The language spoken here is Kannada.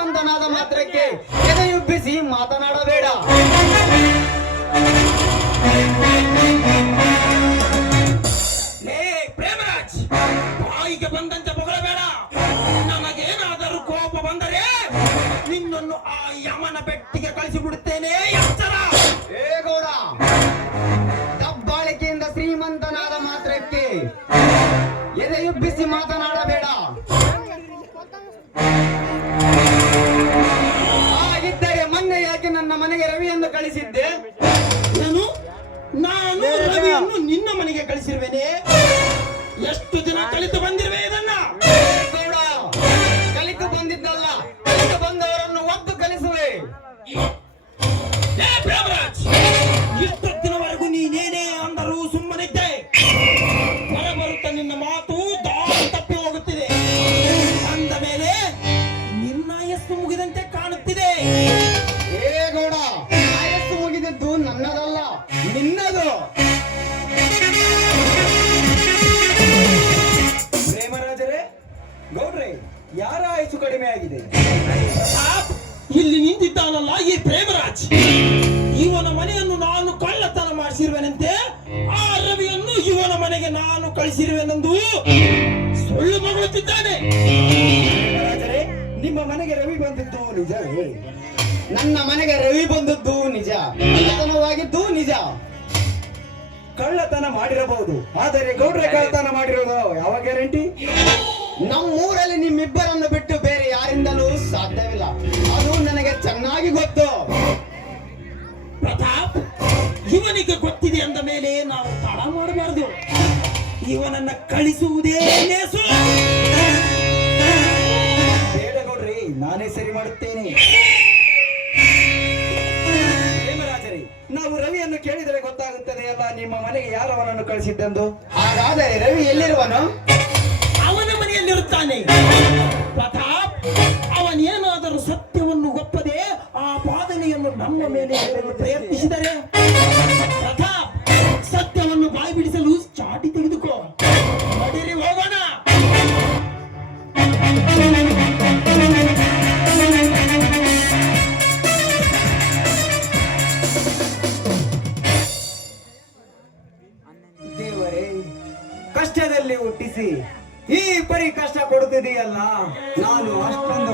ಶ್ರೀಮಂತನಾದ ಮಾತ್ರಕ್ಕೆ ಎದೆಯುಬ್ಬಿಸಿ ಮಾತನಾಡಬೇಡ. ಪ್ರೇಮರಾಜ್, ಬಾಯಿಗೆ ಬಂದಂತೆ ಹೊಗಳಬೇಡ. ನನಗೇನಾದರೂ ಕೋಪ ಬಂದರೆ ನಿನ್ನನ್ನು ಆ ಯಮನ ಬೆಟ್ಟಿಗೆ ಕಳಿಸಿಬಿಡುತ್ತೇನೆ. ಎಚ್ಚರ. ಏ ಗೌಡ, ದಬ್ಬಾಳಿಕೆಯಿಂದ ಶ್ರೀಮಂತನಾದ ಮಾತ್ರಕ್ಕೆ ಎದೆಯುಬ್ಬಿಸಿ ಮಾತನಾಡಬೇಡ. ಹಾಗಿದ್ದರೆ ಮೊನ್ನೆ ಯಾಕೆ ನನ್ನ ಮನೆಗೆ ರವಿಯನ್ನು ಕಳಿಸಿದ್ದೆ? ನಾನು ರವಿಯನ್ನು ನಿನ್ನ ಮನೆಗೆ ಕಳಿಸಿರುವೇನೆ. ಎಷ್ಟು ದಿನ ಕಲಿತು ಬಂದಿರುವೆ ಇದನ್ನ? ಗೌಡ, ಕಲಿತು ಬಂದಿದ್ದಲ್ಲ, ಕಲಿತು ಬಂದವರನ್ನು ಒದ್ದು ಕಲಿಸುವೆ. ಪ್ರೇಮರಾಜ್, ಇಷ್ಟೊತ್ತಿನವರೆಗೂ ನೀನೇನೇ ಅಂದರೂ ಸುಮ್ಮನಿದ್ದೆ. ಬರಬರುತ್ತ ನಿನ್ನ ಮಾತು ದಾರಿ ತಪ್ಪಿ ಹೋಗುತ್ತಿದೆ. ಅಂದ ಮೇಲೆ ನಿನ್ನ ಆಯಸ್ಸು ಮುಗಿದಂತೆ ಕಾಣುತ್ತಿದೆ. ಏ ಗೌಡ, ಆಯಸ್ಸು ಮುಗಿದದ್ದು ನನ್ನದಲ್ಲ, ನಿನ್ನದು. ಪ್ರೇಮರಾಜರೇ, ಗೌಡ್ರೆ, ಯಾರ ಆಯಸ್ಸು ಕಡಿಮೆ ಆಗಿದೆ? ಇಲ್ಲಿ ನಿಂತಿದ್ದಾನಲ್ಲ ಈ ಪ್ರೇಮರಾಜ್, ಇವನ ಮನೆಯನ್ನು ನಾನು ಕಳ್ಳತನ ಮಾಡಿಸಿರುವೆನಂತೆ. ಆ ರವಿಯನ್ನು ಇವನ ಮನೆಗೆ ನಾನು ಕಳಿಸಿರುವೆನೆಂದು ಸುಳ್ಳು ಮಗುತ್ತಿದ್ದಾನೆ. ಪ್ರೇಮರಾಜರೇ, ನಿಮ್ಮ ಮನೆಗೆ ರವಿ ಬಂದಿದ್ದು ನಿಜವೇ? ನನ್ನ ಮನೆಗೆ ರವಿ ಬಂದದ್ದು ನಿಜ, ಕಳ್ಳತನವಾಗಿದ್ದು ನಿಜ. ಕಳ್ಳತನ ಮಾಡಿರಬಹುದು, ಆದರೆ ಗೌಡ್ರೆ ಕಳ್ಳತನ ಮಾಡಿರೋದು ಯಾವ ಗ್ಯಾರಂಟಿ? ನಮ್ಮೂರಲ್ಲಿ ನಿಮ್ಮಿಬ್ಬರನ್ನು ಬಿಟ್ಟು ಬೇರೆ ಯಾರಿಂದಲೂ ಸಾಧ್ಯವಿಲ್ಲ, ಅದು ನನಗೆ ಚೆನ್ನಾಗಿ ಗೊತ್ತು. ಪ್ರತಾಪ್, ಇವನಿಗೆ ಗೊತ್ತಿದೆ ಅಂದ ಮೇಲೆ ನಾವು ತಡ ಮಾಡಬಾರದು. ಇವನನ್ನ ಕಳಿಸುವುದೇ ಲೇಸು. ಬೇಡ ಗೌಡ್ರಿ, ನಾನೇ ಸರಿ ಮಾಡುತ್ತೇನೆ. ಪ್ರೇಮರಾಜರೇ, ನಾವು ರವಿಯನ್ನು ಕೇಳಿದರೆ ಗೊತ್ತಾಗುತ್ತದೆ ಅಲ್ಲ ನಿಮ್ಮ ಮನೆಗೆ ಯಾರವನನ್ನು ಕಳಿಸಿದ್ದೆಂದು. ಹಾಗಾದರೆ ರವಿ ಎಲ್ಲಿರುವನು? ಅವನ ಮನೆಯಲ್ಲಿರುತ್ತಾನೆ. ಪ್ರತಾಪ್, ಅವನೇನಾದರೂ ಸತ್ಯವನ್ನು ಒಪ್ಪದೆ ಆ ಪಾದನೆಯನ್ನು ನಮ್ಮ ಮೇಲೆ ಹೇರಲು ಪ್ರಯತ್ನಿಸಿದರೆ, ಪ್ರತಾಪ್, ಸತ್ಯವನ್ನು ಬಾಯಿ ಬಿಡಿಸಲು ಚಾಟಿ ತೆಗೆದುಕೋ. ನಡೀರಿ ಹೋಗೋಣ. ದೇವರೇ, ಕಷ್ಟದಲ್ಲಿ ಹುಟ್ಟಿಸಿ ಈ ಪರಿ ಕಷ್ಟ ಕೊಡುತ್ತಿದೆಯಲ್ಲ, ನಾನು ಅಷ್ಟೊಂದು